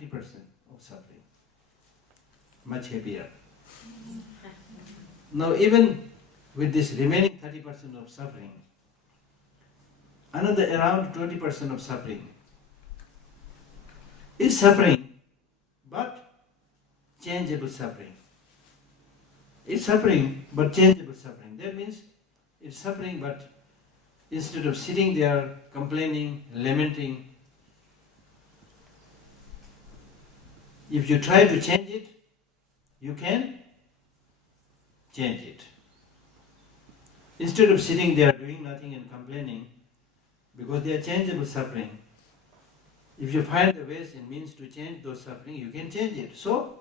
30% of suffering. Much happier. Now even with this remaining 30% of suffering, another around 20% of suffering is suffering, but changeable suffering. It's suffering, but changeable suffering. That means it's suffering, but instead of sitting there complaining, lamenting, if you try to change it, you can change it. Instead of sitting there doing nothing and complaining, because they are changeable suffering, if you find the ways and means to change those suffering, you can change it. So,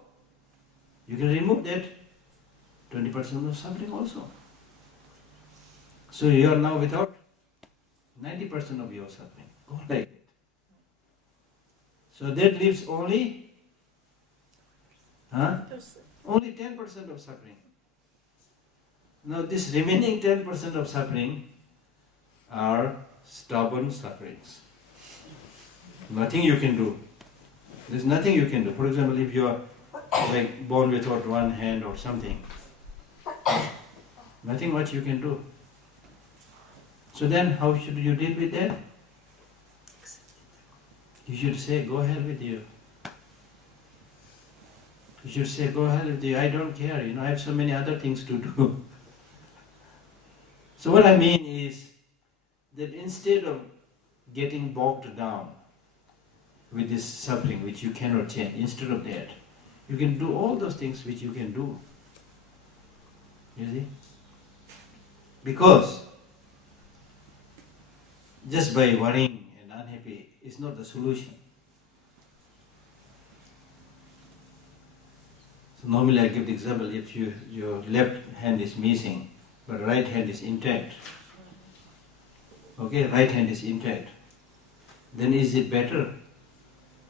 you can remove that 20% of suffering also. So you are now without 90% of your suffering. Go like that. So that leaves only only 10% of suffering. Now this remaining 10% of suffering are stubborn sufferings. Nothing you can do. There's nothing you can do. For example, if you are like born without one hand or something, nothing much you can do. So then how should you deal with that? You should say, go ahead with you. You should say, go ahead with you. I don't care. I have so many other things to do. So what I mean is that instead of getting bogged down with this suffering which you cannot change, instead of that, you can do all those things which you can do. You see? Because just by worrying and unhappy is not the solution. So normally I give the example, if your left hand is missing, but right hand is intact. Okay, right hand is intact. Then is it better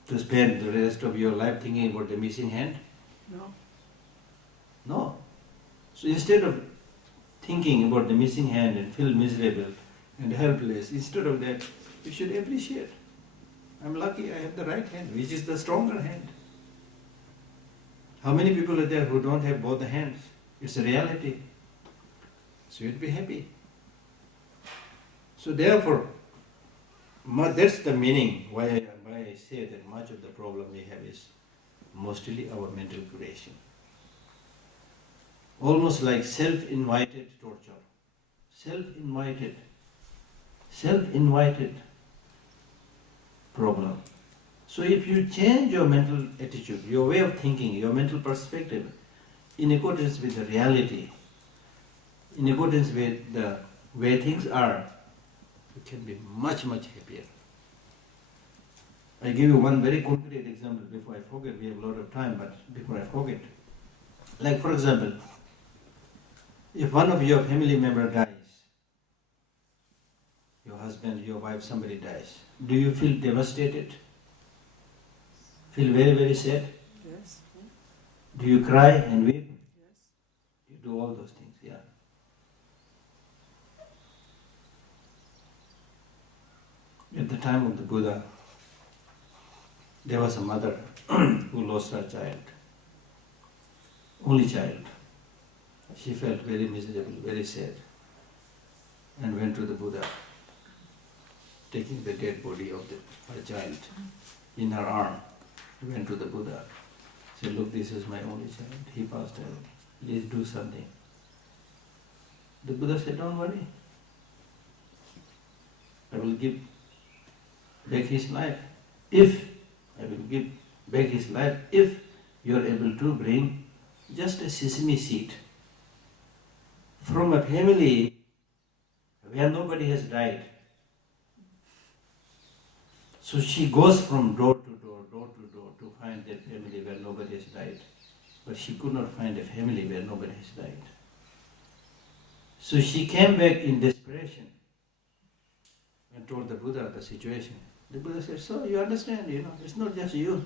to spend the rest of your life thinking about the missing hand? No. No. So instead of thinking about the missing hand and feel miserable and helpless, instead of that, you should appreciate. I'm lucky I have the right hand, which is the stronger hand. How many people are there who don't have both the hands? It's a reality. So you'd be happy. So therefore, that's the meaning why I say that much of the problem we have is mostly our mental creation. Almost like self-invited torture. Self-invited problem. So if you change your mental attitude, your way of thinking, your mental perspective, in accordance with the reality, in accordance with the way things are, you can be much, much happier. I give you one very concrete example before I forget. We have a lot of time, but before I forget. Like for example, if one of your family member dies, your husband, your wife, somebody dies, do you feel devastated? Feel very, very sad? Yes. Do you cry and weep? Yes. You do all those things, yeah. At the time of the Buddha, there was a mother who lost her child, only child. She felt very miserable, very sad, and went to the Buddha, taking the dead body of her child in her arm. Went to the Buddha, said, look, this is my only child, he passed away, please do something. The Buddha said, don't worry, I will give back his life if you are able to bring just a sesame seed from a family where nobody has died. So she goes from door to door to find that family where nobody has died. But she could not find a family where nobody has died. So she came back in desperation and told the Buddha the situation. The Buddha said, so you understand, it's not just you.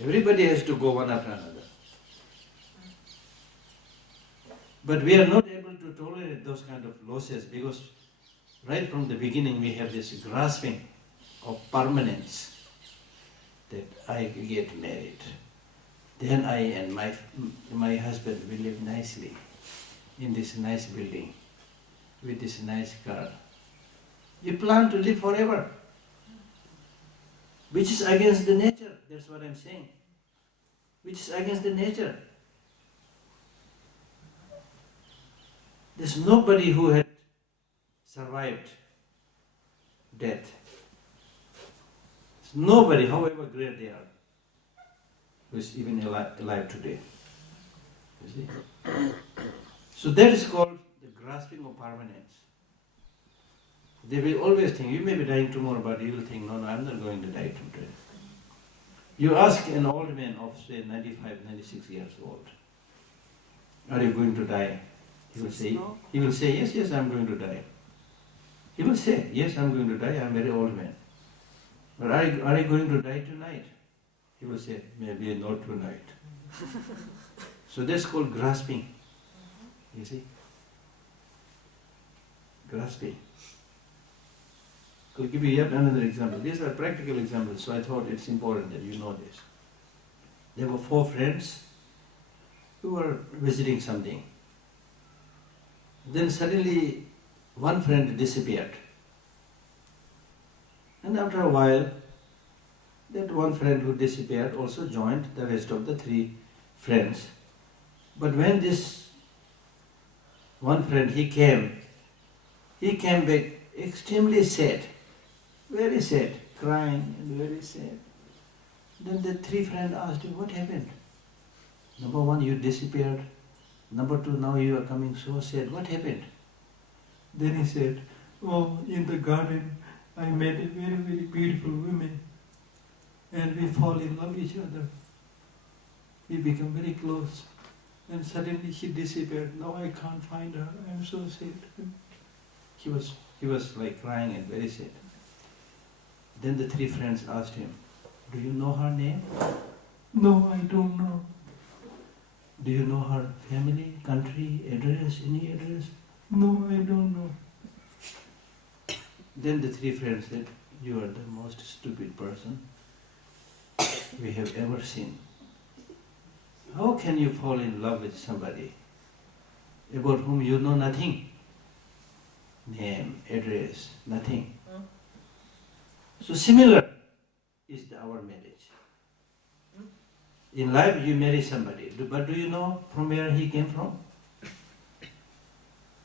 Everybody has to go one after another. But we are not able to tolerate those kind of losses because right from the beginning we have this grasping of permanence, that I get married. Then I and my husband will live nicely in this nice building, with this nice car. You plan to live forever, which is against the nature. That's what I'm saying. Which is against the nature. There's nobody who had survived death. There's nobody, however great they are, who is even alive today. You see? So that is called the grasping of permanence. They will always think, you may be dying tomorrow, but you will think, no, I'm not going to die today. You ask an old man of, say, 95, 96 years old, are you going to die? He will say, yes, I'm going to die. He will say, yes, I'm going to die, I'm a very old man. But are you going to die tonight? He will say, maybe not tonight. So that's called grasping. You see? Grasping. I'll give you yet another example. These are practical examples, so I thought it's important that you know this. There were 4 friends who were visiting something. Then suddenly one friend disappeared. And after a while, that one friend who disappeared also joined the rest of the 3 friends. But when this one friend, he came back extremely sad, very sad, crying and very sad. Then the 3 friends asked him, what happened? Number 1, you disappeared. Number 2, now you are coming so sad. What happened? Then he said, oh, in the garden, I met a very, very beautiful woman. And we fall in love with each other. We become very close. And suddenly she disappeared. Now I can't find her. I am so sad. He was like crying and very sad. Then the 3 friends asked him, do you know her name? No, I don't know. Do you know her family, country, address, any address? No, I don't know. Then the 3 friends said, you are the most stupid person we have ever seen. How can you fall in love with somebody about whom you know nothing? Name, address, nothing. So similar is our marriage. In life you marry somebody, but do you know from where he came from?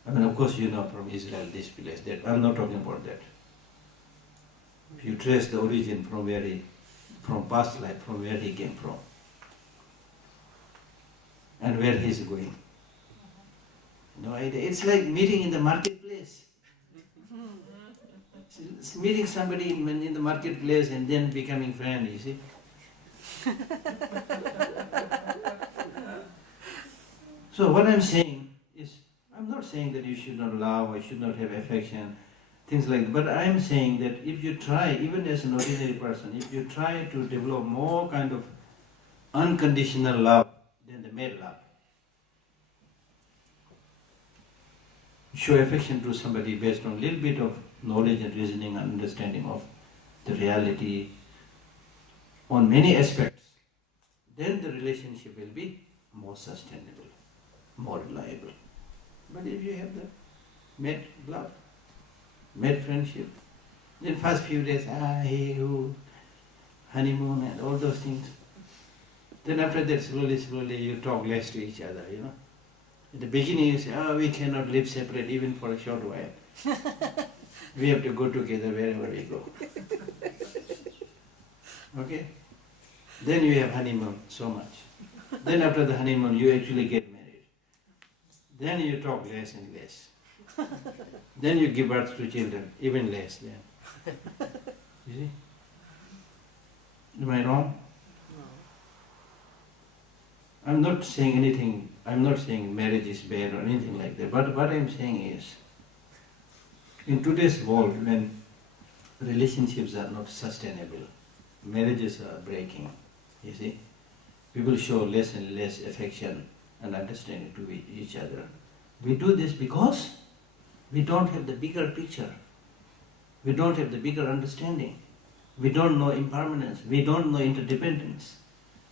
I mean, of course you know from Israel, this place, that. I'm not talking about that. If you trace the origin from past life, from where he came from, and where he is going. No idea. It's like meeting in the marketplace. It's meeting somebody in the marketplace and then becoming friend, you see. So what I'm saying is, I'm not saying that you should not love or should not have affection, things like that, but I'm saying that if you try, even as an ordinary person, if you try to develop more kind of unconditional love than the made love, show affection to somebody based on a little bit of knowledge and reasoning and understanding of the reality on many aspects, then the relationship will be more sustainable, more reliable. But if you have the made love, made friendship, then first few days, hey, who, honeymoon and all those things. Then after that, slowly you talk less to each other, you know. At the beginning you say, we cannot live separate even for a short while. We have to go together wherever we go. Okay? Then you have honeymoon, so much. Then after the honeymoon, you actually get married. Then you talk less and less. Then you give birth to children, even less then. You see? Am I wrong? I'm not saying anything, I'm not saying marriage is bad or anything like that, but what I'm saying is, in today's world, when relationships are not sustainable, marriages are breaking, you see, people show less and less affection and understanding to each other. We do this because we don't have the bigger picture. We don't have the bigger understanding. We don't know impermanence. We don't know interdependence.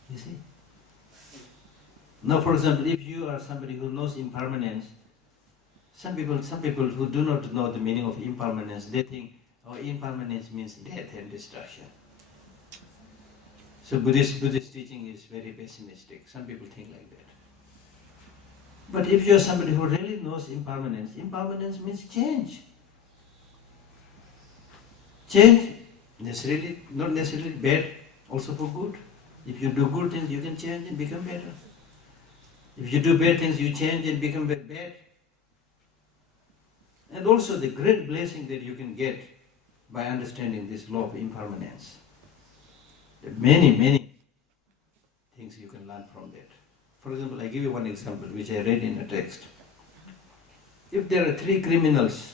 You see? Now, for example, if you are somebody who knows impermanence, some people who do not know the meaning of impermanence, they think, oh, impermanence means death and destruction. So Buddhist teaching is very pessimistic. Some people think like that. But if you are somebody who really knows impermanence, impermanence means change. Change, not necessarily bad, also for good. If you do good things, you can change and become better. If you do bad things, you change and become bad. And also the great blessing that you can get by understanding this law of impermanence. There are many things you can learn from that. For example, I give you one example which I read in a text. If there are 3 criminals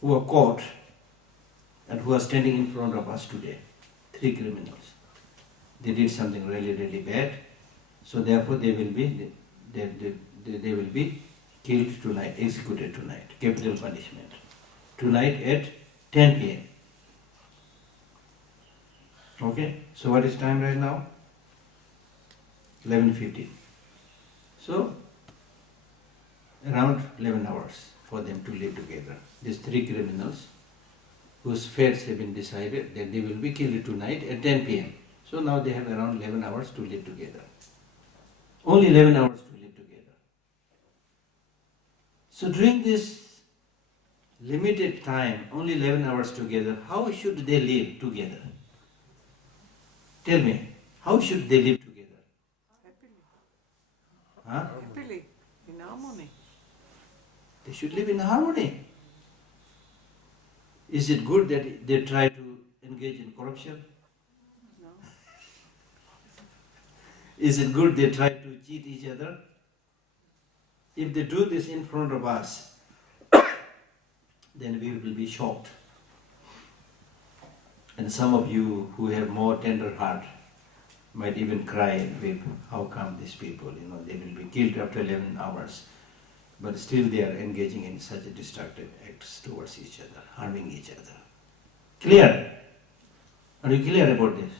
who are caught and who are standing in front of us today, 3 criminals, they did something really bad, so therefore they will be killed tonight, executed tonight, capital punishment, tonight at 10 p.m. Okay, so what is time right now? 11:50. So around 11 hours for them to live together. These 3 criminals whose fates have been decided that they will be killed tonight at 10 p.m. So now they have around 11 hours to live together. Only 11 hours to live together. So during this limited time, only 11 hours together, how should they live together? Tell me, how should they live together? Happily. Huh? Happily, in harmony. They should live in harmony. Is it good that they try to engage in corruption? No. Is it good they try to cheat each other? If they do this in front of us, then we will be shocked. And some of you who have more tender heart might even cry and weep. How come these people, they will be killed after 11 hours, but still they are engaging in such destructive acts towards each other, harming each other. Clear? Are you clear about this?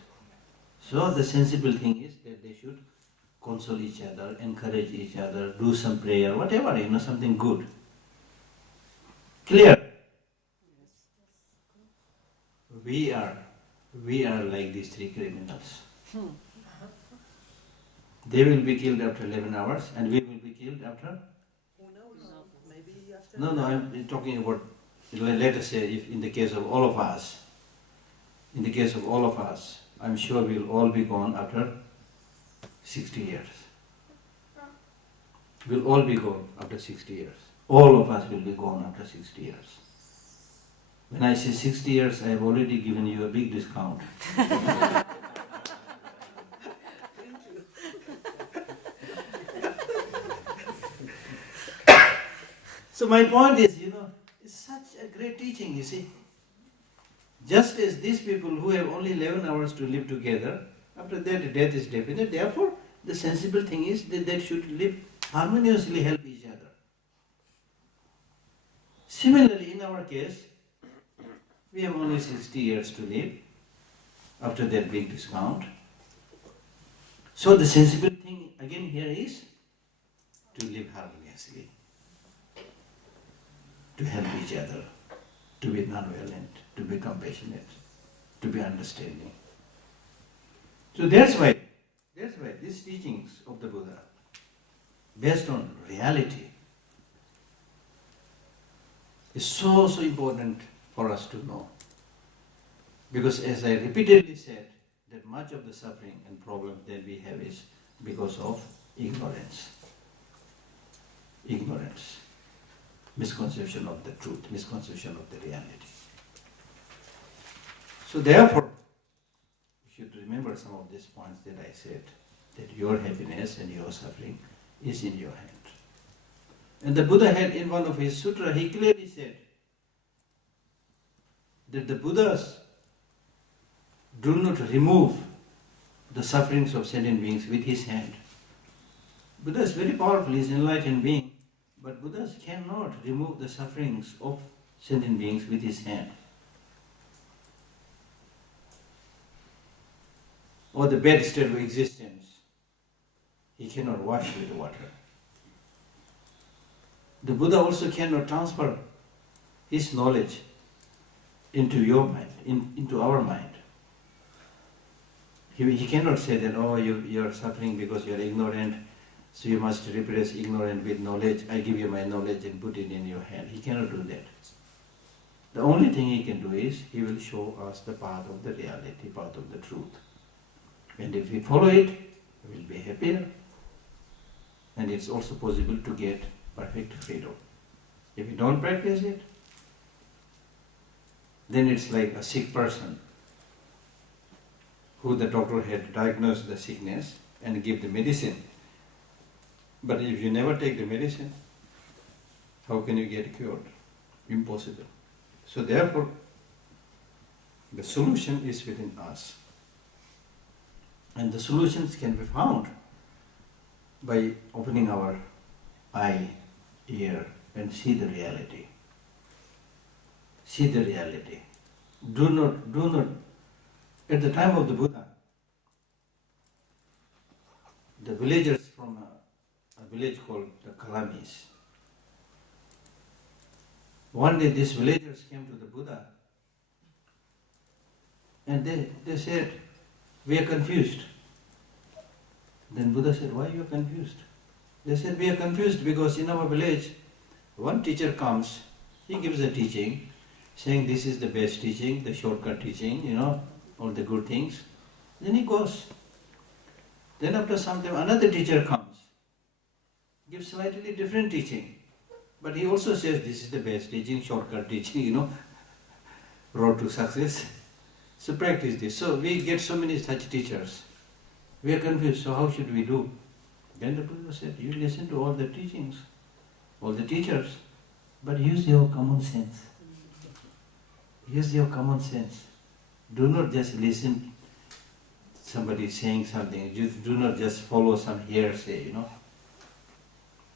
So the sensible thing is that they should console each other, encourage each other, do some prayer, whatever, something good. Clear? We are like these 3 criminals. They will be killed after 11 hours and we will be killed after? Who knows? Maybe after... No, I'm talking about, let us say, if in the case of all of us, I'm sure we'll all be gone after 60 years. We'll all be gone after 60 years. All of us will be gone after 60 years. When I say 60 years, I have already given you a big discount. So my point is, it's such a great teaching, you see. Just as these people who have only 11 hours to live together, after that death is definite, therefore the sensible thing is that they should live harmoniously, help each other. Similarly, in our case, we have only 60 years to live after that big discount. So the sensible thing again here is to live harmoniously, to help each other, to be non-violent, to be compassionate, to be understanding. So that's why these teachings of the Buddha, based on reality, is so important for us to know. Because as I repeatedly said, that much of the suffering and problem that we have is because of ignorance. Ignorance. Misconception of the truth, misconception of the reality. So therefore, you should remember some of these points that I said, that your happiness and your suffering is in your hand. And the Buddha had in one of his sutras, he clearly said that the Buddhas do not remove the sufferings of sentient beings with his hand. Buddha is very powerful, he is an enlightened being, but Buddhas cannot remove the sufferings of sentient beings with his hand. or the bad state of existence, he cannot wash with water. The Buddha also cannot transfer his knowledge into your mind, into our mind. He cannot say that, oh, you are suffering because you are ignorant, so you must replace ignorance with knowledge. I give you my knowledge and put it in your hand. He cannot do that. The only thing he can do is, he will show us the path of the reality, path of the truth. And if we follow it, we will be happier. And it's also possible to get perfect freedom. If you don't practice it, then it's like a sick person who the doctor had diagnosed the sickness and give the medicine. But if you never take the medicine, how can you get cured? Impossible. So therefore, the solution is within us. And the solutions can be found by opening our eye, ear, and see the reality. See the reality. Do not, at the time of the Buddha, the villagers from a village called the Kalamis, one day these villagers came to the Buddha and they said, we are confused. Then Buddha said, why you are confused? They said, we are confused because in our village, one teacher comes, he gives a teaching, saying this is the best teaching, the shortcut teaching, all the good things. Then he goes. Then after some time, another teacher comes, gives slightly different teaching. But he also says this is the best teaching, shortcut teaching, road to success. So practice this. So we get so many such teachers. We are confused, so how should we do? Then the Buddha said, you listen to all the teachings, all the teachers, but use your common sense. Use your common sense. Do not just listen somebody saying something. Do not just follow some hearsay,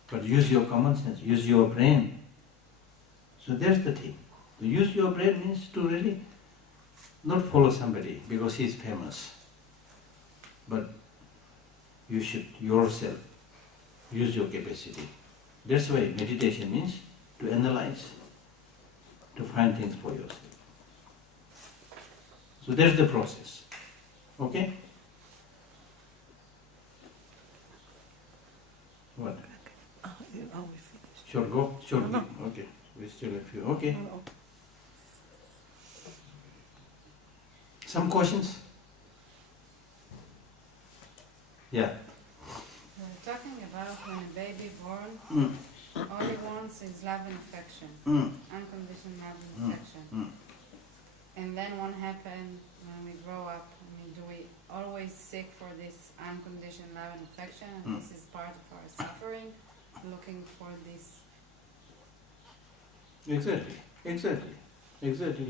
But use your common sense. Use your brain. So that's the thing. To use your brain means to really not follow somebody because he is famous. But you should yourself use your capacity. That's why meditation means to analyze, to find things for yourself. So that's the process. Okay? What? Oh, we finished. Sure, go? Sure. No. Okay. We still have few. Okay. Oh, Some questions? Yeah. We're talking about when a baby born, all he wants is love and affection, unconditional love and affection. And then what happens when we grow up? Do we always seek for this unconditional love and affection, and this is part of our suffering, looking for this? Exactly.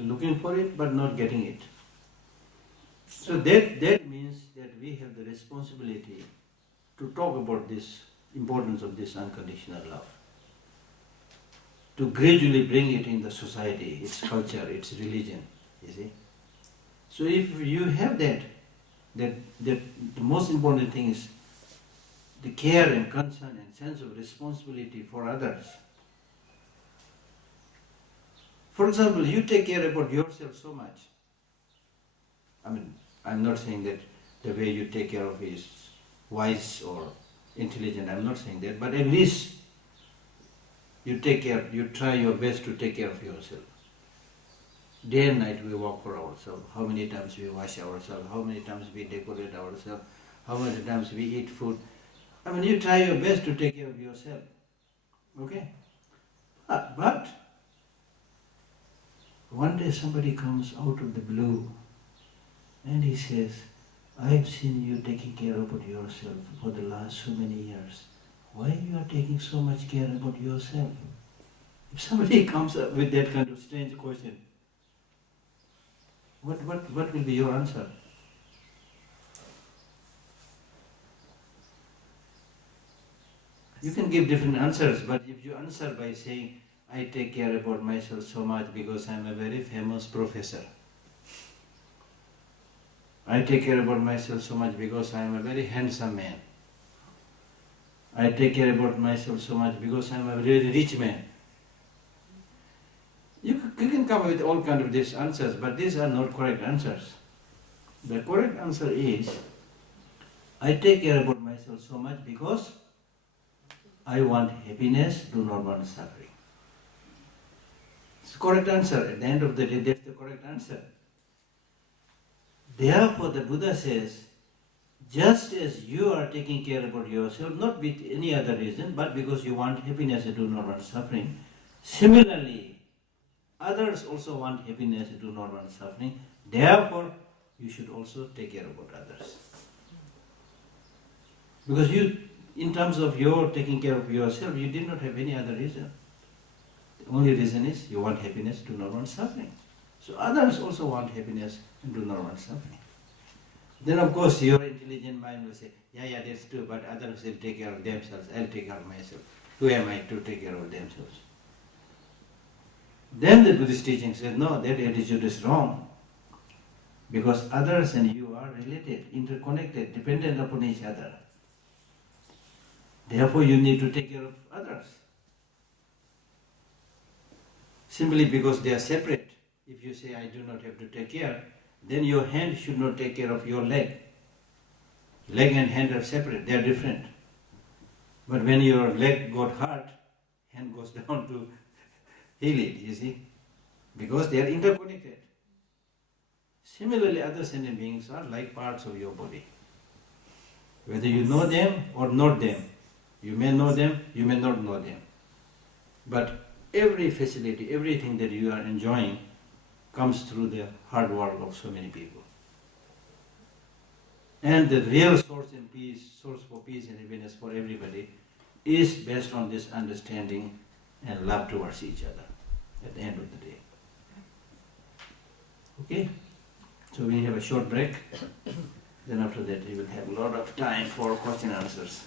Looking for it but not getting it. So that means that we have the responsibility to talk about this importance of this unconditional love. To gradually bring it in the society, its culture, its religion, you see. So if you have that the most important thing is the care and concern and sense of responsibility for others. For example, you take care about yourself so much. I'm not saying that the way you take care of is wise or intelligent, I'm not saying that, but at least you try your best to take care of yourself. Day and night we work for ourselves. How many times we wash ourselves, how many times we decorate ourselves, how many times we eat food. You try your best to take care of yourself. Okay? But one day somebody comes out of the blue and he says, I have seen you taking care about yourself for the last so many years. Why you are taking so much care about yourself? If somebody comes up with that kind of strange question, what will be your answer? You can give different answers, but if you answer by saying, I take care about myself so much because I am a very famous professor. I I take care about myself so much because I am a very handsome man. I take care about myself so much because I am a very rich man. You can come with all kinds of these answers, but these are not correct answers. The correct answer is, I take care about myself so much because I want happiness, do not want suffering. It's the correct answer. At the end of the day, that's the correct answer. Therefore, the Buddha says, just as you are taking care about yourself, not with any other reason, but because you want happiness and do not want suffering, similarly, others also want happiness and do not want suffering. Therefore, you should also take care about others. Because you, in terms of your taking care of yourself, you did not have any other reason. The only reason is you want happiness, do not want suffering. So others also want happiness and do not want suffering. Then of course your intelligent mind will say, yeah, that's true, but others will take care of themselves, I'll take care of myself. Who am I to take care of themselves? Then the Buddhist teaching says, no, that attitude is wrong. Because others and you are related, interconnected, dependent upon each other. Therefore you need to take care of others. Simply because they are separate. If you say, I do not have to take care, then your hand should not take care of your leg. Leg and hand are separate, they are different. But when your leg got hurt, hand goes down to heal it, you see, because they are interconnected. Similarly, other sentient beings are like parts of your body. Whether you know them or not them, you may know them, you may not know them. But every facility, everything that you are enjoying comes through the hard work of so many people. And the real source for peace and happiness for everybody is based on this understanding and love towards each other at the end of the day. Okay? So we have a short break. Then after that we will have a lot of time for question and answers.